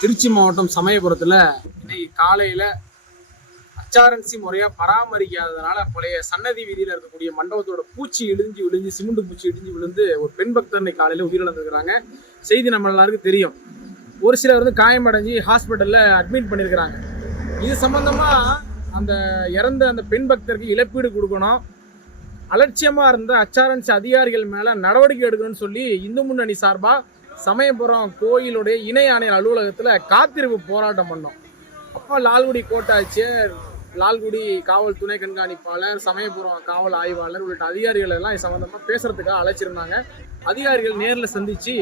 திருச்சி மாவட்டம் சமயபுரத்தில் இன்னைக்கு காலையில் அச்சாரன்சி முறையாக பராமரிக்காததுனால பழைய சன்னதி வீதியில் இருக்கக்கூடிய மண்டபத்தோட பூச்சி இடிஞ்சு விழுந்து சிமெண்ட் பூச்சி இடிஞ்சு விழுந்து ஒரு பெண் பக்தர் இன்னைக்கு காலையில் உயிரிழந்திருக்கிறாங்க. செய்தி நம்ம எல்லாருக்கும் தெரியும். ஒரு சிலர் வந்து காயமடைஞ்சு ஹாஸ்பிட்டலில் அட்மிட் பண்ணியிருக்கிறாங்க. இது சம்பந்தமாக அந்த இறந்த அந்த பெண் பக்தருக்கு இழப்பீடு கொடுக்கணும், அலட்சியமாக இருந்த அச்சாரன்சி அதிகாரிகள் மேலே நடவடிக்கை எடுக்கணும்னு சொல்லி இந்து முன்னணி சார்பாக சமயபுரம் கோயிலுடைய இணை ஆணையர் அலுவலகத்தில் காத்திருப்பு போராட்டம் பண்ணோம். அப்போ லால்குடி கோட்டாட்சியர், லால்குடி காவல் துணை கண்காணிப்பாளர், சமயபுரம் காவல் ஆய்வாளர் உள்ளிட்ட அதிகாரிகள் எல்லாம் இது சம்மந்தமாக பேசுறதுக்காக அழைச்சிருந்தாங்க. அதிகாரிகள் நேரில் சந்தித்து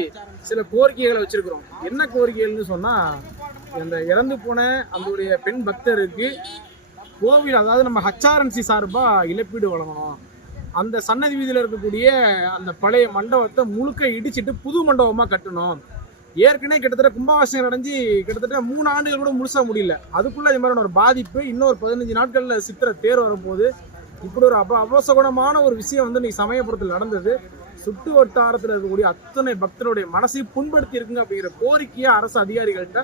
சில கோரிக்கைகளை வச்சிருக்கிறோம். என்ன கோரிக்கைகள்னு சொன்னால், இந்த இறந்து போன அந்த பெண் பக்தருக்கு கோவில், அதாவது நம்ம ஹச்ஆர்என்சி சார்பாக இழப்பீடு வழங்கணும். அந்த சன்னதி வீதியில் இருக்கக்கூடிய அந்த பழைய மண்டபத்தை முழுக்க இடிச்சிட்டு புது மண்டபமாக கட்டணும். ஏற்கனவே கிட்டத்தட்ட கும்பாபிஷேகம் அடைஞ்சு கிட்டத்தட்ட 3 ஆண்டுகள் கூட முழுசாக முடியல. அதுக்குள்ளே இது மாதிரியான ஒரு பாதிப்பு. இன்னொரு 15 நாட்களில் சித்திரை தேர் வரும்போது இப்படி ஒரு அபசகுணமான ஒரு விஷயம் வந்து இன்னைக்கு சமயபுரத்தில் நடந்தது. சுட்டு வட்டாரத்தில் இருக்கக்கூடிய அத்தனை பக்தருடைய மனசையும் புண்படுத்தி இருக்குங்க அப்படிங்கிற கோரிக்கையை அரசு அதிகாரிகள்கிட்ட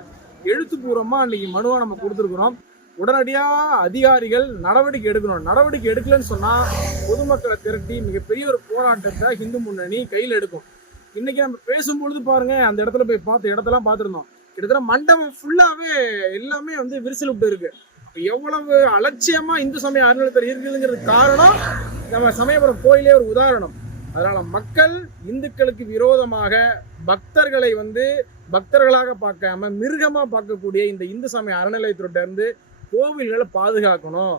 எழுத்துப்பூர்வமாக இன்னைக்கு மனுவாக நம்ம கொடுத்துருக்குறோம். உடனடியாக அதிகாரிகள் நடவடிக்கை எடுக்கணும். நடவடிக்கை எடுக்கலன்னு சொன்னால் பொதுமக்களை திரட்டி மிகப்பெரிய ஒரு போராட்டத்தை இந்து முன்னணி கையில் எடுக்கும். இன்னைக்கு நம்ம பேசும்பொழுது பாருங்க, அந்த இடத்துல போய் இடத்தெல்லாம் பார்த்துருந்தோம். கிட்டத்தட்ட மண்டபம் ஃபுல்லாகவே எல்லாமே வந்து விரிசல் விட்டு இருக்கு. எவ்வளவு அலட்சியமா இந்து சமய அறநிலையத்துறை இருக்குதுங்கிறது காரணம் நம்ம சமயபுரம் கோயிலே ஒரு உதாரணம். அதனால மக்கள் இந்துக்களுக்கு விரோதமாக பக்தர்களை வந்து பக்தர்களாக பார்க்காம மிருகமா பார்க்கக்கூடிய இந்த இந்து சமய அறநிலையத்துறையிட்ட இருந்து கோவில்களை பாதுகாக்கணும்.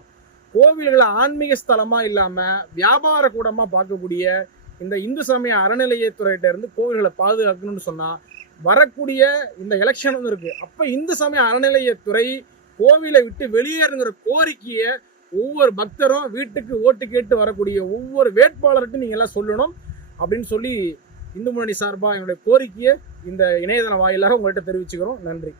கோவில்களை ஆன்மீக ஸ்தலமா இல்லாம வியாபார கூடமா பார்க்கக்கூடிய இந்த இந்து சமய அறநிலையத்துறையிட்ட இருந்து கோவில்களை பாதுகாக்கணும்னு சொன்னா, வரக்கூடிய இந்த எலெக்ஷன் வந்து இருக்கு. அப்ப இந்து சமய அறநிலையத்துறை கோவிலை விட்டு வெளியேறுங்கிற கோரிக்கையை ஒவ்வொரு பக்தரும் வீட்டுக்கு ஓட்டு கேட்டு வரக்கூடிய ஒவ்வொரு வேட்பாளர்கிட்டும் நீங்க எல்லாம் சொல்லணும் அப்படின்னு சொல்லி இந்து முன்னணி சார்பாக என்னுடைய கோரிக்கையை இந்த இணையதள வாயிலாக உங்கள்கிட்ட தெரிவிச்சுக்கிறோம். நன்றி.